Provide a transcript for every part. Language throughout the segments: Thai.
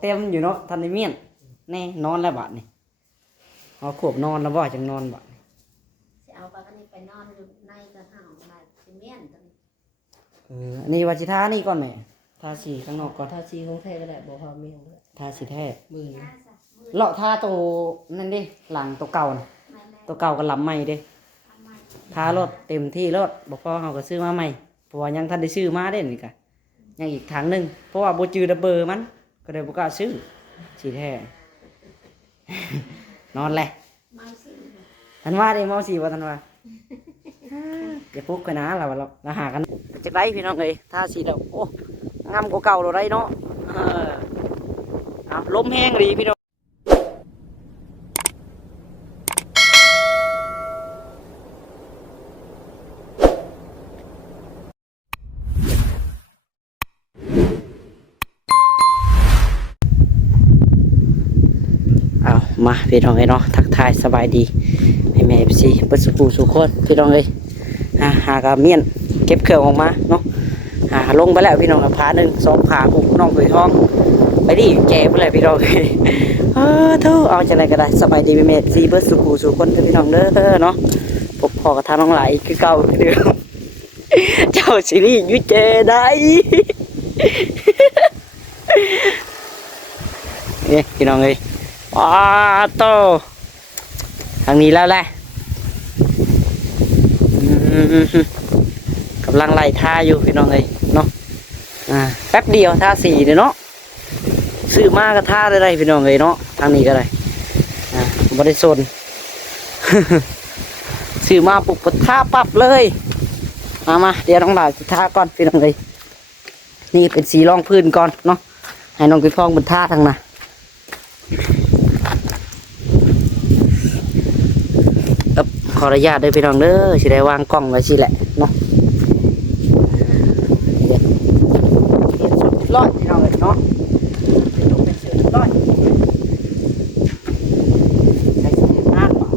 เต็มอยู่เนาะทันได้เมียนแน่นอนแล้วบัดนี่เอาขวบนอนแล้วบ่จังนอนบัดนี่สิเอาปลากันนี่ไปนอนอยู่ในกระห่างอะไรเป็นเมี่ยนตัวนี้อันนี้วาชิทานี่ก่อนแม่ทาสีข้างนอกก่อนทาสีของแท้ก็ได้บ่พอมีของเด้อทาสีแท้มือ เลาะทาตัวนั่นดิหลังตัวเก่าน่ะตัวเก่าก็ลำใหม่เด้ทารถเต็มที่รถบ่พอเฮาก็ซื้อมาใหม่เพราะว่ายังทันได้ซื้อมาเด้นี่กะยังอีกทางนึงเพราะว่าบ่จือระเบอร์มันก็เลยบ่กล้าซื้อสีแท้ นอนแหละทันว่าได้เมาสีว่าทันว่าอย่าปุ๊กกันนะเราหากันจากไรพี่น้องเอ้ยถ้าสีแล้วโอ้งามกว่าเก่าเราได้เนาะเอาล้มแห้งดีพี่น้องเอามาพี่น้องเอ้ยเนาะทักทายสบายดีแม่เอฟซีเปิดสุกูสุคนพี่น้องเอ้ยหากระเมียนเก็บเครื่องออกมาเนาะลงไปแล้วพี่น้องผาหนึ่งสองผาปุกน้องถุยทองไปดิแก่ไปเลยพี่น้องเท่าเอาจะอะไรก็ได้สบายดีแม่ซีเปิดสุกูสุคนพี่น้องเด้อเนาะพบพอกับทางน้องไหลคือเก่าเดิมเจ้าซีรีส์ยุเจได้เนี่ยพี่น้องเอ้ยว้าโตทางนี้แล้วแหละกำลังไล่ท่าอยู่พี่น้องเลยเนาะแป๊บเดียวท่าสีเนาะซื้อมากก็ท่าได้พี่น้องเลยเนาะทางนี้ก็ได้บริสุทธิ์ ซื้อมาปุ๊บก็ท่าปั๊บเลยมาเดี๋ยวน้องหลานท่าก่อนพี่น้องเลยนี่เป็นสีรองพื้นก่อนเนาะให้น้องพี่ฟองบนท่าทางน่ะขออนุญาตด้วยพี่น้องเด้อสิได้วางกล้องไว้สิแหละเนาะร้อยพี่น้องเนาะเป็นเสือร้อยใส่เสื้อหน้าเปล่า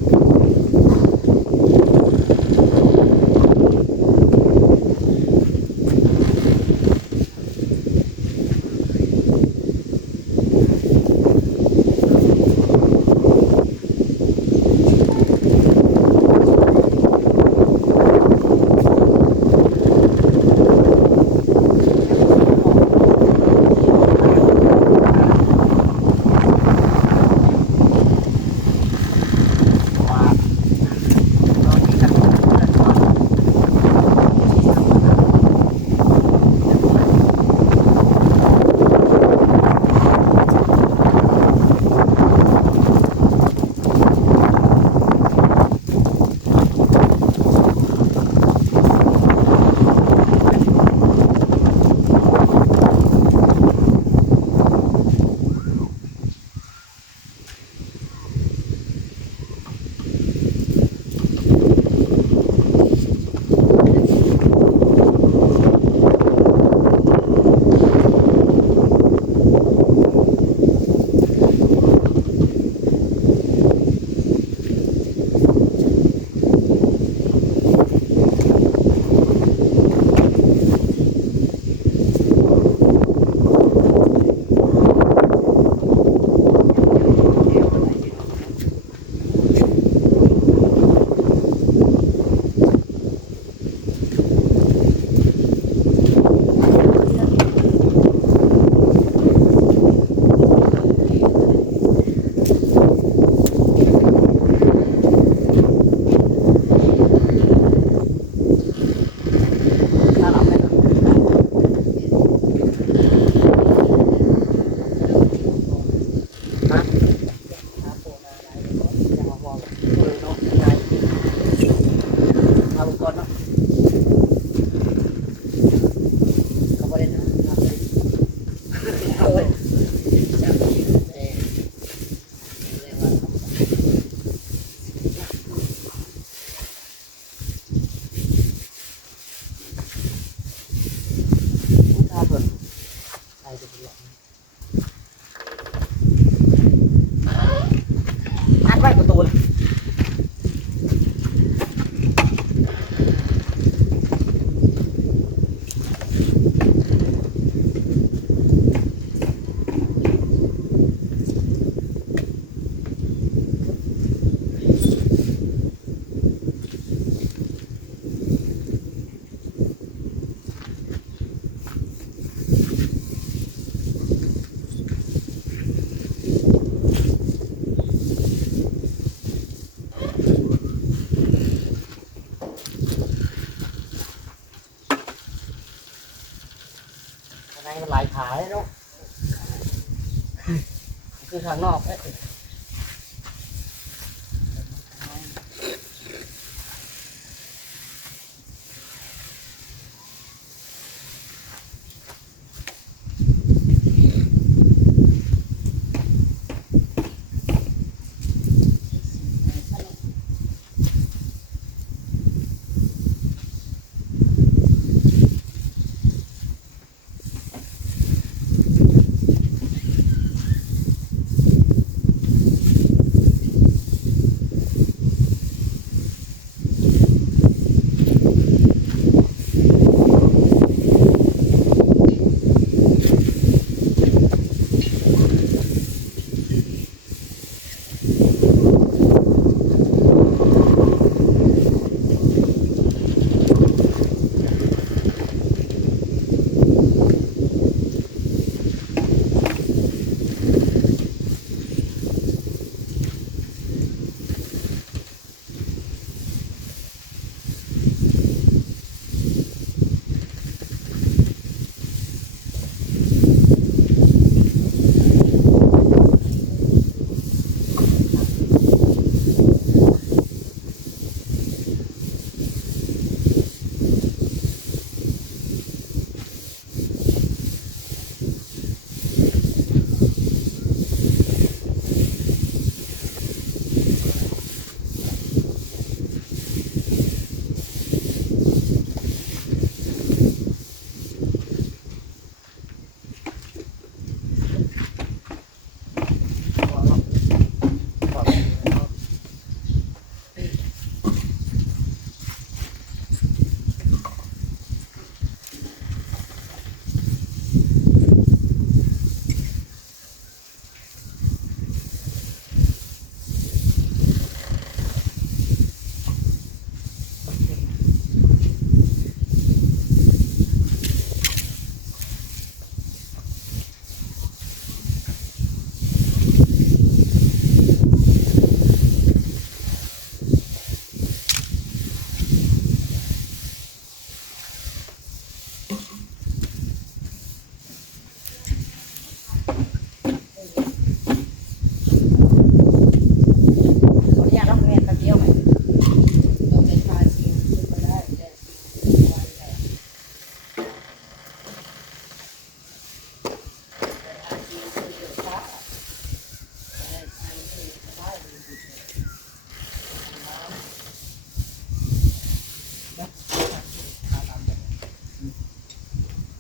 คือข้างนอก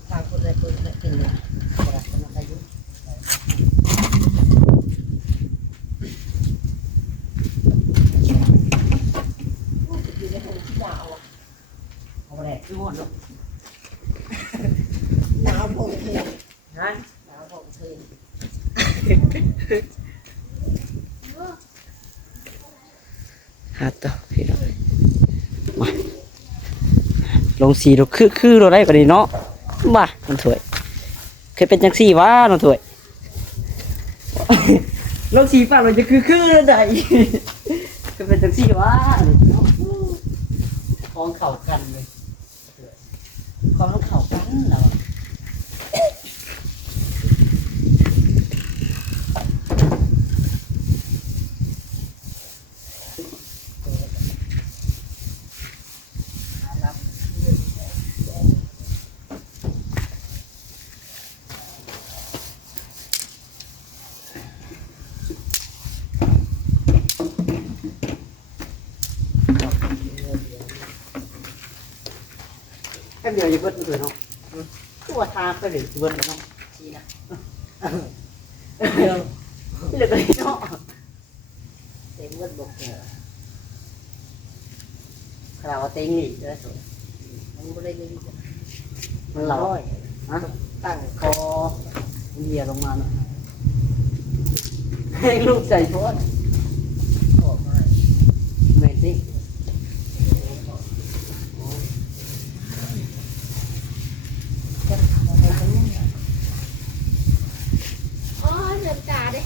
ทางคนใดคนหนึ่งกินเลยประดับคนอายุอยู่ในห้องที่หนาวอ่ะเอาแหละคือหมดลูก หนาวผมเท นะ หนาวผมเท หาต่อพี่น้องมาลงสีเราคือเราได้กว่านี้เนาะมาน้องถวยเคยเป็นจังซี่วะน้องถวย ลงสีฝั่งเราจะคือแล้วใด เคยเป็นจังซี่วะของเข่ากันเลยของเราเข่ากันเรา แค่เดียวจะเบิดมันเลยเนาะตัวทาไปเลยเบิดแล้วเนาะชี้นะเดียวเหลือเลยเนาะ เต็มวัดบกเนี่ย คราวเต็งนี่เด้อสวย มันก็ได้เงิน มันเหล่า ร้อย ฮะ ตั้ง คอเลียลงมาเนาะให้ลูกใส่โทษ ออกมา ไม่สิ จะทำอะไรกันเนี่ย อ๋อเดือดตาเด้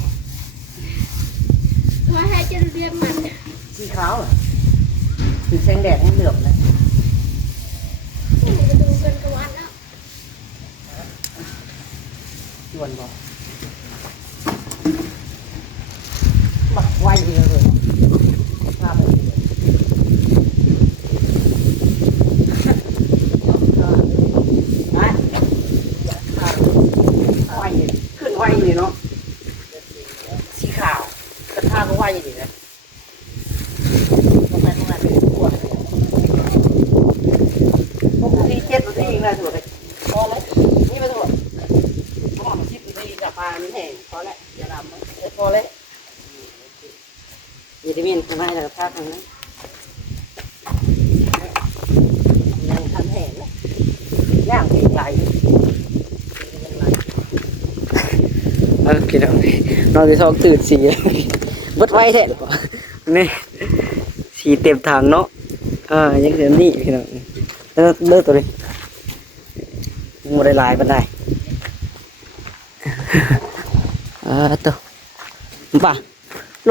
ขอให้เจะเรียนมัน สีขาวอ่ะคือแสงแดดให้เหลือบเลย มาดูกันกวันแล้ว ชวนบอก ไหวอยู่เลยภาพมันไหวอยู่ขึ้นไหวอยู่เนาะสีขาวกระทาก็ไหวอยู่นะประมาณขวดพวกที่7 นาทีนะถูกเลยพอแล้วนี่ไปถูกพอมา10 นาทีกับปลามันแห้งพอแล้วอย่าดำพอแล้วอย่าได้มีทำให้เราพลาดทางนั้น ยังทันแห่งนะ ย่างเองไหลกินเอานอนที่ท้องตื่นสีบดไว้แท้หรือเปล่านี่สีเต็มทางเนาะยังเดี๋ยวนี้พี่น้องเลิกตัวนี้มันได้ลายมันได้ตัวป่ะ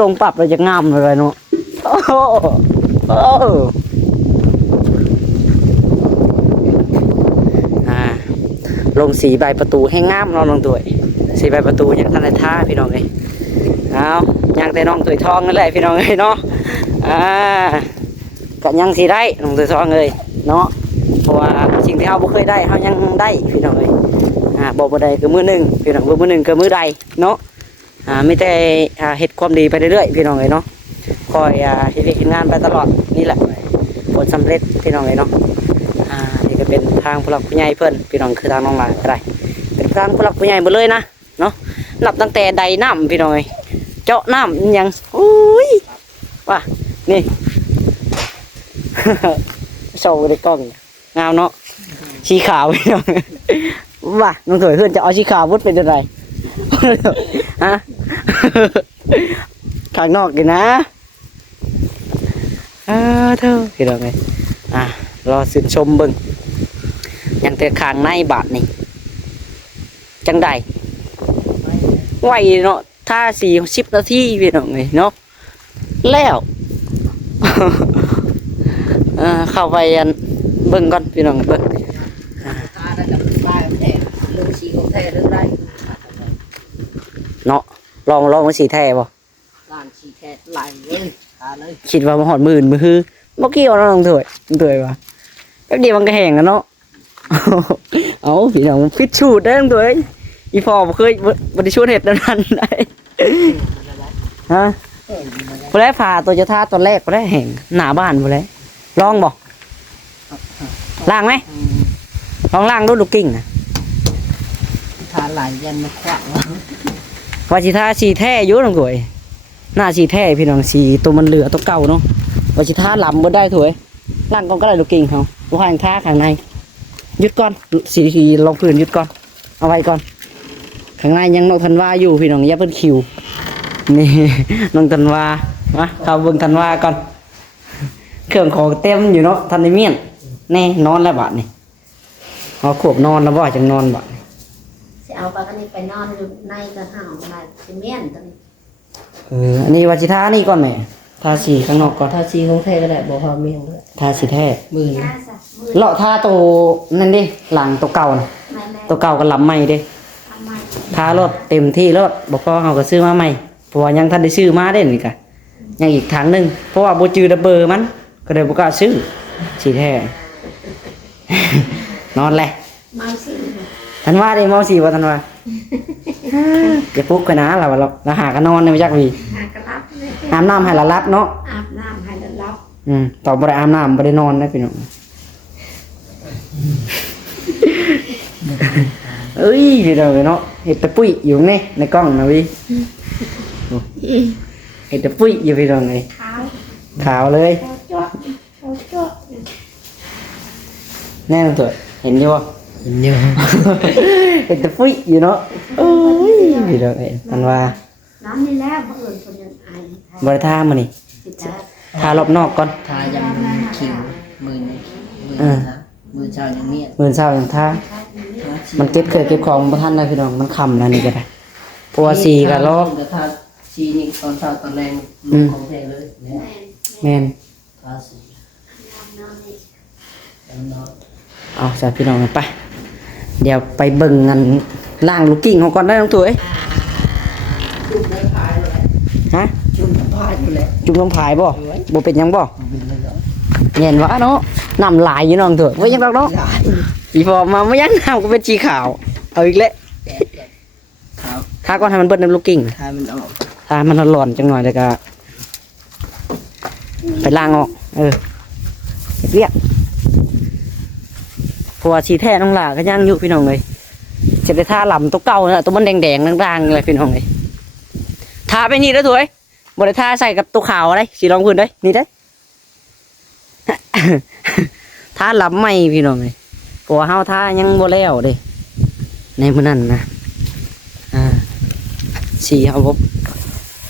ลงปรับเราจะงามเลยเนาะโอ้โหลงสีใบประตูให้งามเนาะน้องตัวสีใบประตูยังทันได้ท่าพี่น้องเลยเอายังแต่น้องตัวทองนั่นแหละพี่น้องเลยเนาะก็ยังสีได้น้องตัวทองเลยเนาะเพราะว่าสิ่งที่เขาบ่เคยได้เขายังได้พี่น้องเลยบอกบ่ได้คือมือหนึ่งพี่น้องมือหนึ่งคือมือใดเนาะไม่แต่เฮ็ดความดีไปเรื่อยๆพี่น้องเลยเนาะคอยเฮ็ดงานไปตลอดนี่แหละผลสำเร็จพี่น้องเลยเนาะนี่ก็เป็นทางผู้หลักผู้ใหญ่เพิ่นพี่น้องคือทางน้องหลานก็ได้เป็นทางผู้หลักผู้ใหญ่หมดเลยนะเนาะนับตั้งแต่ใดน้ำพี่น้องเลยเจาะน้ำยังอุ้ยว่านี่ โชว์ในกล้องงามเนาะสีขาวพี่น้องว่าน้องถวยเพื่อนจะเอาสีขาววุ้ดเป็นอะไรฮะข้างนอกกันนะเท่าพี่น้องเลยรอสื่นชมเบิ่งยังแต่ข้างในบาทนี่จังใดไหวเนาะถ้า40 นาทีพี่น้องเลยเนาะแล้ว เข้าไปเบิ่งก่อนพี่น้องเบิ่ง ทาได้กับปลายแท้เรื่องสีของแท้เรื่องไร เนาะลองมาสีแท้บ่ ร้านสีแท้ไหลเลยทาเลย คิดว่ามันหอดมือมือคือบ่เกี่ยวเนาะน้องถวยว่าแป๊บเดียวมันก็แห้งแล้วเนาะ เอาพี่น้องฟิตชูดได้น้องถวยอีพ่อบ่เคยบ่ได้ชวนเฮ็ดนั้นได้ฮะบ่ได้พาตัวจะท่าตอนแรกบ่ได้แห้งหน้าบ้านบ่ได้ลองบ่ล้างไหมลองล้างดูลูกกิ้งนะ ทาไหลยันมาขวาง ว่าสิท่าสีแท้อยู่น้องถวยหน้าสีแท้พี่น้องสีตัวมันเหลือตัวเก่าเนาะว่าสิท่าลำบ่ได้ถวยล้างก่อนก็ได้ลูกกิ้งเขาบ่ข้างท่าข้างในหยุดก่อนสีลงพื้นหยุดก่อนเอาไว้ก่อนข้างในยังน้องธันวาอยู่พี่น้องอย่าเพิ่นคิวนี่ น้องธันวามาเข้าเบิ่งธันวาก่อนเครื่องของเต็มอยู่เนาะทันได้เมียนแน่นอนแล้วบาดนี่เอาขวบนอนแล้วบ่จังนอนบาด สิเอาปลากันนี่ไปนอนอยู่ในกระถางอะไรเป็นเมี่ยนตัวนี้ อันนี้วาชิท่านี่ก่อนแม่ทาสีข้างนอกก่อน ทาสีของแท้ก็ได้บอกพอเมียงด้วย ทาสีแท้ มือ ย่าสักมือ เลาะทาตัวนั่นดิหลังตัวเก่านะ ไม่แม่ ตัวเก่าก็ลำใหม่เด้ ทำไม ทารถเต็มที่รถบอกก็เอาก็ซื้อมาใหม่เพราะว่ายังทันได้ซื้อมาได้นี่กะยังอีกทางหนึงเพราะว่าบ่จือระเบอร์มันก็เลยบ่กล้าซื้อสีแท้ นอนแหละ เมาสิ ทันว่าได้เมาสีบ่ทันว่าอย่าปลุกกันนะเราหากันนอนในจักวี หากระลับเลย อาบน้ำให้ละลับเนาะ อาบน้ำให้ละลับ ต่อบ่ได้อาบน้ำบ่ได้นอนนะพี่น้อง เอ้ยพี่น้องเนาะเห็ดตะปุ้ยอยู่นี่ในกล้องนะวิเห็ดตะปุ้ยอยู่พี่น้องเลย ขาว ขาวเลย เขาจ๊อกเขาจ๊อก แน่นอนตัวเห็นอยู่บ่ เยอะ เห็ดตะปุ้ยอยู่เนาะเอ้ยพี่น้องเอ้ยมันว่า น้ำนี่แล้วบังเอิญคนยังไอ บ่ได้ทามื้อนี่ สิตา ทารอบนอกก่อน ทายันคิวมือนี่มือชาวยังเมีย มื้อเช้ายังทามันเก็บเคยเก็บของบ่ทันนะพี่น้องมันค่ำแล้วนี่ก็ได้เพราะว่าสีก็รอ แต่ทาสีนี่ตอนเช้าตอนแรงของแท้เลย แม่น ทาสี นอนนี่ นอน เอาจ้ะพี่น้องไปเดี๋ยวไปเบิ่งกันล่างลูกกิ้งของก่อนได้น้องตัวเอ้ย ลูกได้ขายเลย ฮะ ชุ่มน้ำพายอยู่แล้ว จุ่มน้ำพายบ่บ่เป็นหยังบ่ เป็นเลยเหรอ เห็นว่าเนาะน้ำลายอยู่น้องเถอะบ่ยังดอกเนาะ ได้ อีพอมาบ่ยังน้ำก็เป็นสีขาวเอาอีกแล้ว ครับ ถ้าก่อนให้มันเบิดน้ำลูกกิ้ง ถ้ามันออก ถ้ามันร้อนจังหน่อยแล้วก็ไปล้างออกเรียกเพราะว่าสีแท้น้องหลาก็ยังอยู่พี่น้องเลยเสร็จได้ท่าลำตัวเก่าน่ะตัวมันแดงๆด่างๆเลยพี่น้องเลยทาไปนี่แล้วถวยบริท่าใส่กับตัวขาวอะไรสีรองพื้นได้นี่ได้ ท่าลำไม่พี่น้องเลยเพราะว่าเฮาท่ายังบ่แล้วเด้ในมื้อนั้นนะสีเฮาบ่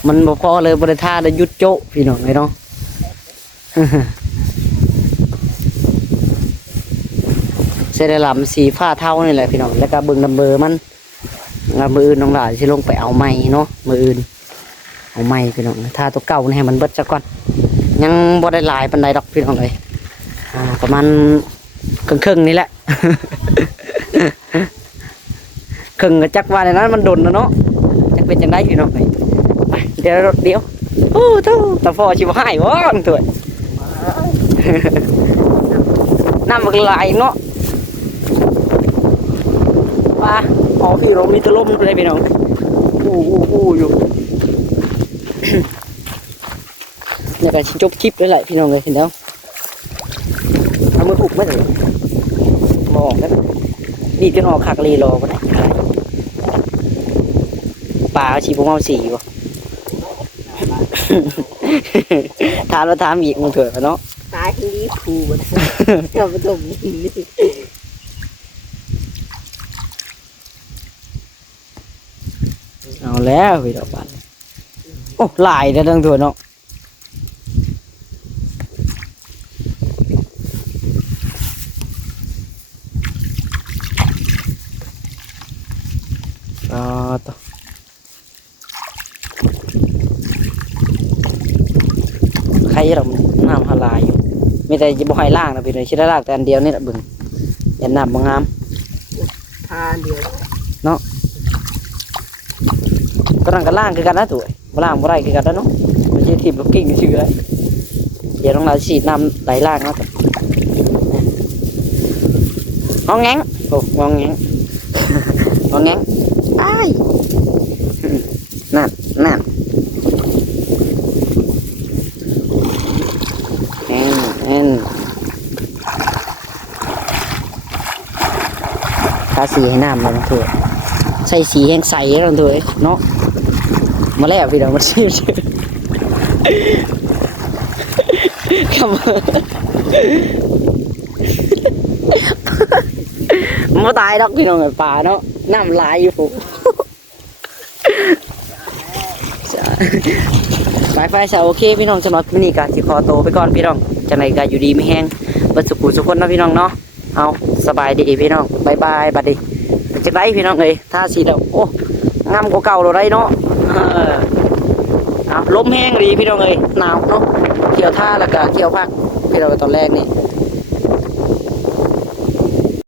มันบ่พอเลยบริท่าได้หยุดโจะพี่น้องเลยเนาะ เสได็จลำสีฟ้าเท่านี่แหละพี่น้องแล้วก็เบิ่งลำเบอร์มันมืออื่นน้องหลานสิลงไปเอาไม้เนาะมืออื่นเอาไม้พี่น้องถ้าตัวเก่านี่ให้มันเบิดซะก่อนยังบ่ได้หลายปานใดดอกพี่น้องเลยประมาณครึ่งๆนี่แหละ ครึ่งก็จักว่าในนั้นมันดนนะเนาะจักเป็นจังไดพี่น้องไปเดี๋ยวโอ้เท่าตาฟอชิบหายว้อนตัว น้ำมันไหลเนาะปลาอ๋อพี่เรามีตะล่มเลยพี่น้องอู้อยู่ เนี่ยก็ชิ้นจบคลิปด้วยแหละพี่น้องเลยเห็นแล้วเอามืออุบไม่ได้มองแล้วนี่จนออกขากรีรอก็ได้ปลาชีพงเอาสีวะ ถามแล้วถามอีกมึงเถอะเนาะ ตายที่นี่ผูมันเราไปตรงนี้ เอาแล้วพี่ดอกบานโอ้หลายแล้วทั้งตัวเนาะต่อใครเราน้ำหลายอยู่มีแต่จะบ่ให้ล่างนะพี่เลยชิได้ล่างแต่อันเดียวนี่แหละบึงยันน้ำบางงาม ทาเดียว ก็ร่างกันล่างคือกันนะตัวบ่ล่างบ่ได้คือกันนะเนาะไม่ใช่ทีมลูกกิ้งชื่ออะไรเดี๋ยวต้องเราฉีดน้ำไหลล่างนะตัวงองแงงโอ้งองแงง งองแงงอ้ายนั่นแอนทาสีให้น้ำมันถั่วใส่สีแห้งใสแล้วถั่วเนาะมาแล้วพี่น้องมาชิมคำมาตายดอกพี่น้องไอ้ป่าเนาะน้ำลายอยู่ผมไฟโอเคพี่น้องจะนอนที่นี่กันสิคอโตไปก่อนพี่น้องจังไรกันอยู่ดีไม่แห้งบัดสุขุสุขคนนะพี่น้องเนาะเอาสบายดีพี่น้องบายบัดดีจะได้พี่น้องเลยถ้าสีแล้วโอ้งามกว่าเก่าเราได้เนาะเอาลมแห้งดีพี่น้องเลยหนาวเนาะเกี่ยวท่าแล้วก็เกี่ยวพักพี่น้องตอนแรกนี่